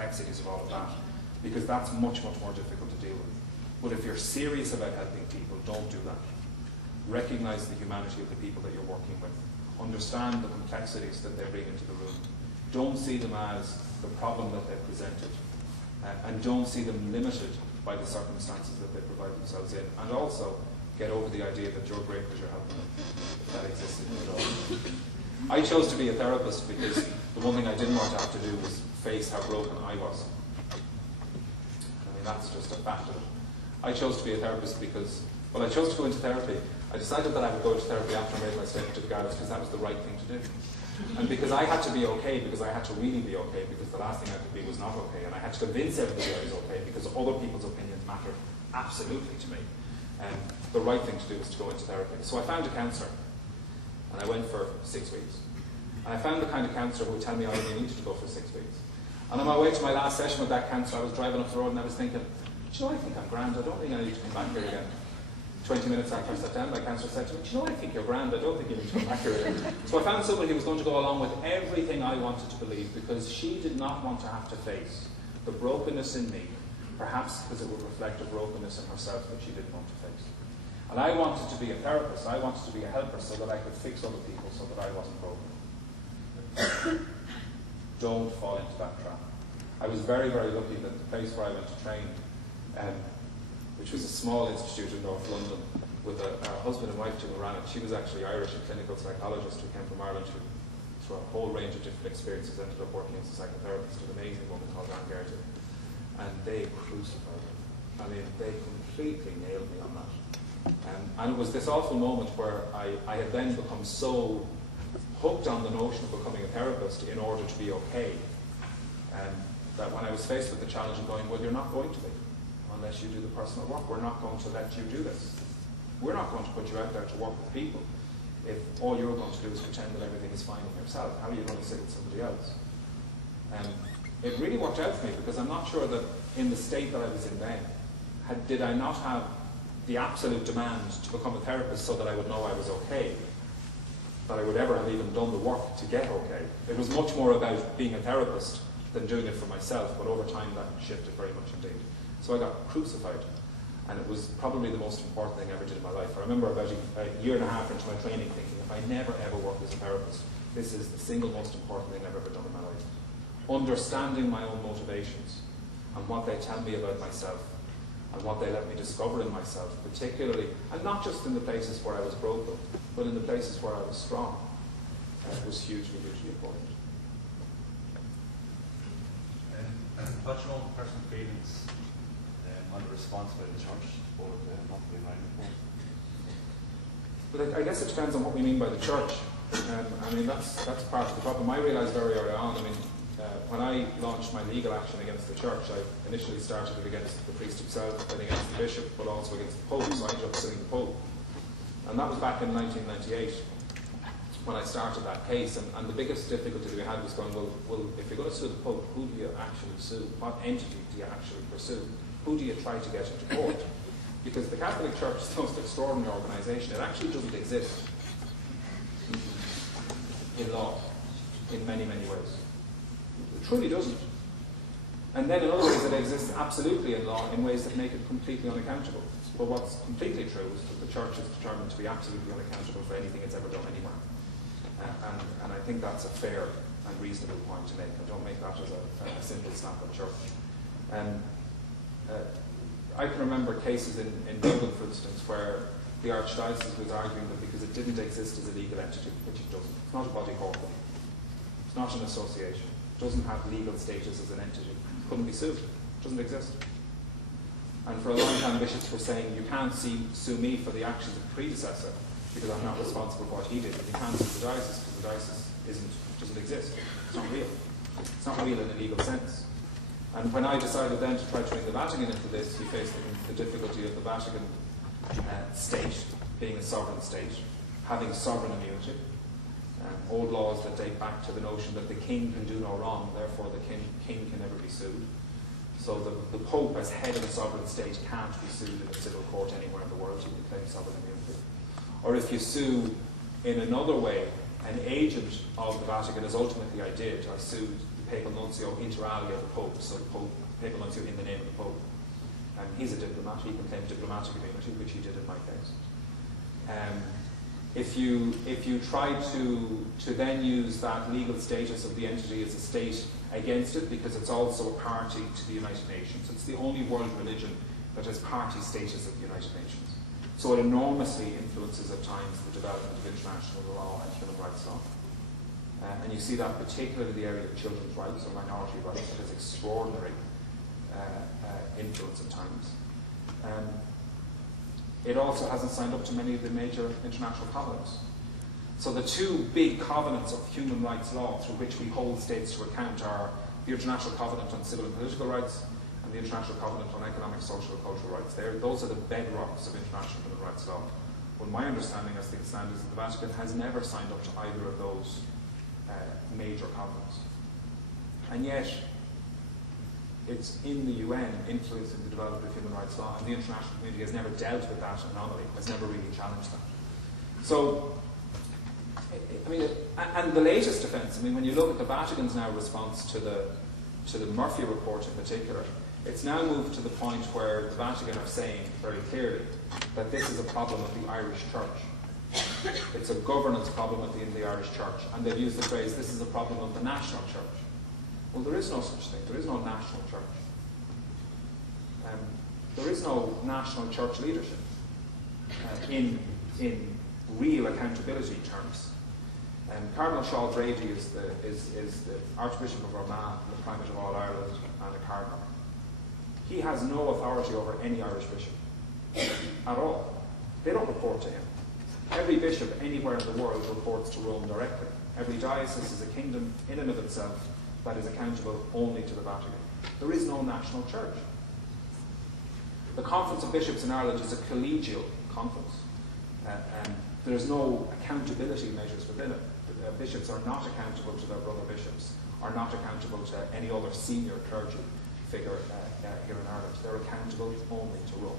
complexities of all of that, because that's much, much more difficult to deal with. But if you're serious about helping people, don't do that. Recognize the humanity of the people that you're working with. Understand the complexities that they bring into the room. Don't see them as the problem that they've presented. And don't see them limited by the circumstances that they provide themselves in. And also, get over the idea that you're great because you're helping them, if that exists in your job. I chose to be a therapist because the one thing I didn't want to have to do was face how broken I was. I mean, that's just a fact of it. I chose to be a therapist because, well, I chose to go into therapy. I decided that I would go into therapy after I made my statement to the guards because that was the right thing to do. And because I had to be okay, because I had to really be okay, because the last thing I could be was not okay, and I had to convince everybody I was okay, because other people's opinions mattered absolutely to me. And the right thing to do was to go into therapy. So I found a counsellor, and I went for 6 weeks. And I found the kind of counsellor who would tell me I only needed to go for 6 weeks. And on my way to my last session with that counsellor, I was driving up the road and I was thinking, do you know, I think I'm grand, I don't think I need to come back here again. 20 minutes after I sat down, my counsellor said to me, do you know, I think you're grand, I don't think you need to come back here again. So I found somebody who was going to go along with everything I wanted to believe, because she did not want to have to face the brokenness in me, perhaps because it would reflect a brokenness in herself that she didn't want to face. And I wanted to be a therapist, I wanted to be a helper so that I could fix other people so that I wasn't broken. Don't fall into that trap. I was very, very lucky that the place where I went to train, which was a small institute in North London, with a husband and wife who ran it. She was actually Irish, a clinical psychologist who came from Ireland, who, through a whole range of different experiences, ended up working as a psychotherapist, an amazing woman called Anne Gertie. And they crucified her. I mean, they completely nailed me on that. And it was this awful moment where I had then become so hooked on the notion of becoming a therapist in order to be okay, that when I was faced with the challenge of going, well, you're not going to be, unless you do the personal work. We're not going to let you do this. We're not going to put you out there to work with people if all you're going to do is pretend that everything is fine with yourself. How are you going to sit with somebody else? It really worked out for me, because I'm not sure that in the state that I was in then, did I not have the absolute demand to become a therapist so that I would know I was okay, that I would ever have even done the work to get okay. It was much more about being a therapist than doing it for myself, but over time that shifted very much indeed. So I got crucified, and it was probably the most important thing I ever did in my life. I remember about a year and a half into my training thinking, if I never ever work as a therapist, this is the single most important thing I've ever done in my life. Understanding my own motivations and what they tell me about myself and what they let me discover in myself, particularly, and not just in the places where I was broken, but in the places where I was strong, was hugely, hugely important. What's your own personal feelings on the response by the church or not behind the point? But I guess it depends on what we mean by the church. I mean, that's part of the problem. I realised very early on, I mean, when I launched my legal action against the church, I initially started it against the priest himself, then against the bishop, but also against the Pope, so I ended up suing the Pope. And that was back in 1998 when I started that case, and the biggest difficulty we had was going, well, if you're going to sue the Pope, who do you actually sue? What entity do you actually pursue? Who do you try to get into court? Because the Catholic Church is the most extraordinary organisation. It actually doesn't exist in law in many, many ways. It truly doesn't. And then in other ways it exists absolutely in law in ways that make it completely unaccountable. But what's completely true is that the Church is determined to be absolutely unaccountable for anything it's ever done anywhere. And I think that's a fair and reasonable point to make. I don't make that as a simple snap at church. I can remember cases in Dublin, for instance, where the Archdiocese was arguing that because it didn't exist as a legal entity, which it doesn't. It's not a body corporate. It's not an association. It doesn't have legal status as an entity. It couldn't be sued. It doesn't exist. And for a long time, bishops were saying, you can't sue me for the actions of the predecessor because I'm not responsible for what he did. You can't sue the diocese because the diocese doesn't exist. It's not real. It's not real in a legal sense. And when I decided then to try to bring the Vatican into this, we faced the difficulty of the Vatican state being a sovereign state, having sovereign immunity, old laws that date back to the notion that the king can do no wrong, therefore the king can never be sued. So the Pope, as head of a sovereign state, can't be sued in a civil court anywhere in the world. You can claim sovereign immunity. Or if you sue in another way, an agent of the Vatican, as ultimately I did, I sued the papal nuncio inter alia the Pope, so papal nuncio in the name of the Pope. He's a diplomat, he can claim diplomatic immunity, which he did in my case. If you try to then use that legal status of the entity as a state against it, because it's also a party to the United Nations, it's the only world religion that has party status of the United Nations. So it enormously influences at times the development of international law and human rights law. And you see that particularly in the area of children's rights or minority rights, it has extraordinary influence at times. It also hasn't signed up to many of the major international covenants. So the two big covenants of human rights law through which we hold states to account are the International Covenant on Civil and Political Rights and the International Covenant on Economic, Social and Cultural Rights. Those are the bedrocks of international human rights law. Well, my understanding as things stand is that the Vatican has never signed up to either of those major covenants. And yet, it's in the UN influencing the development of human rights law, and the international community has never dealt with that anomaly, has never really challenged that. So, I mean, and the latest offence, I mean, when you look at the Vatican's now response to the Murphy report in particular, it's now moved to the point where the Vatican are saying very clearly that this is a problem of the Irish Church. It's a governance problem in the Irish Church, and they've used the phrase, this is a problem of the national church. Well, there is no such thing. There is no national church. There is no national church leadership in real accountability terms. Cardinal Shaw Brady is the Archbishop of Gorman, the Primate of All Ireland, and a cardinal. He has no authority over any Irish bishop at all. They don't report to him. Every bishop anywhere in the world reports to Rome directly. Every diocese is a kingdom in and of itself that is accountable only to the Vatican. There is no national church. The Conference of Bishops in Ireland is a collegial conference. There's no accountability measures within it. Bishops are not accountable to their brother bishops, are not accountable to any other senior clergy figure here in Ireland. They're accountable only to Rome.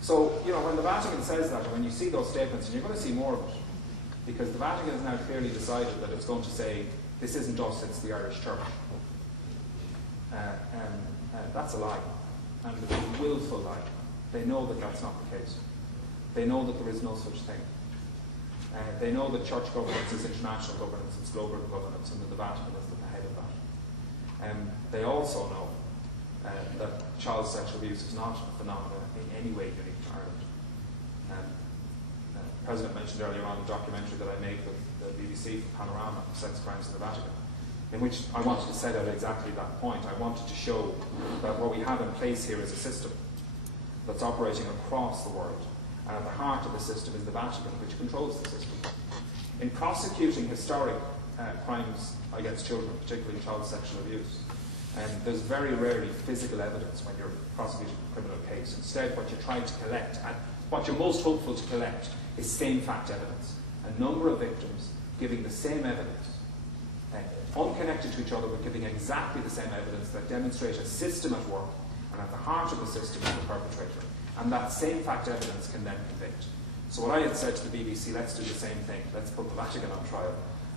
So, you know, when the Vatican says that, and when you see those statements, and you're going to see more of it, because the Vatican has now clearly decided that it's going to say, this isn't us, it's the Irish Church. That's a lie. And it's a willful lie. They know that that's not the case. They know that there is no such thing. They know that church governance is international governance, it's global governance, and that the Vatican is the head of that. They also know that child sexual abuse is not a phenomenon in any way unique to Ireland. The President mentioned earlier on a documentary that I made with the BBC for Panorama, Sex Crimes in the Vatican, in which I wanted to set out exactly that point. I wanted to show that what we have in place here is a system that's operating across the world, and at the heart of the system is the Vatican, which controls the system. In prosecuting historic crimes against children, particularly child sexual abuse, there's very rarely physical evidence when you're prosecuting a criminal case. Instead, what you're trying to collect, and what you're most hopeful to collect, is same fact evidence. A number of victims giving the same evidence, unconnected to each other, but giving exactly the same evidence that demonstrate a system at work, and at the heart of the system is the perpetrator. And that same fact evidence can then convict. So what I had said to the BBC, let's do the same thing. Let's put the Vatican on trial.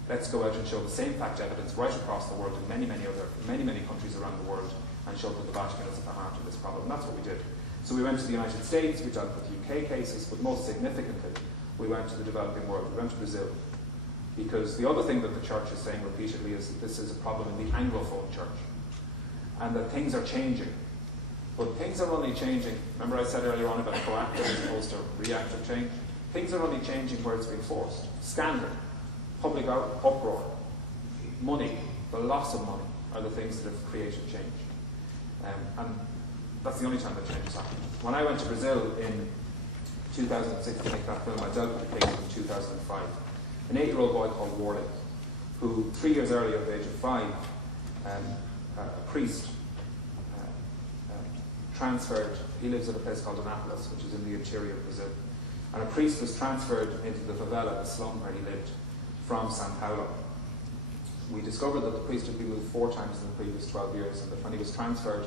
Let's go out and show the same fact evidence right across the world in many countries around the world, and show that the Vatican is at the heart of this problem. And that's what we did. So we went to the United States, we dealt with UK cases, but most significantly, we went to the developing world. We went to Brazil. Because the other thing that the church is saying repeatedly is that this is a problem in the Anglophone church, and that things are changing. But things are only changing. Remember I said earlier on about proactive as opposed to reactive change? Things are only changing where it's being forced. Scandal, public uproar, money, the loss of money are the things that have created change. And that's the only time that change has happened. When I went to Brazil in 2006 to make that film, I dealt with the case in 2005. An 8-year-old boy called Worley, who 3 years earlier, at the age of 5, a priest transferred. He lives in a place called Anápolis, which is in the interior of Brazil. And a priest was transferred into the favela, the slum where he lived, from São Paulo. We discovered that the priest had been moved 4 times in the previous 12 years, and that when he was transferred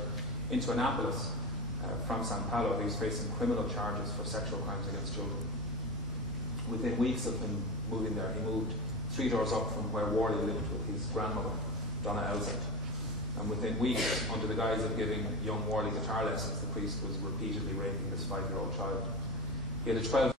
into Anápolis from São Paulo, he was facing criminal charges for sexual crimes against children. Within weeks of him moving there, he moved 3 doors up from where Worley lived with his grandmother, Donna Elzett. And within weeks, under the guise of giving young Worley guitar lessons, the priest was repeatedly raping this 5-year-old child. He had a 12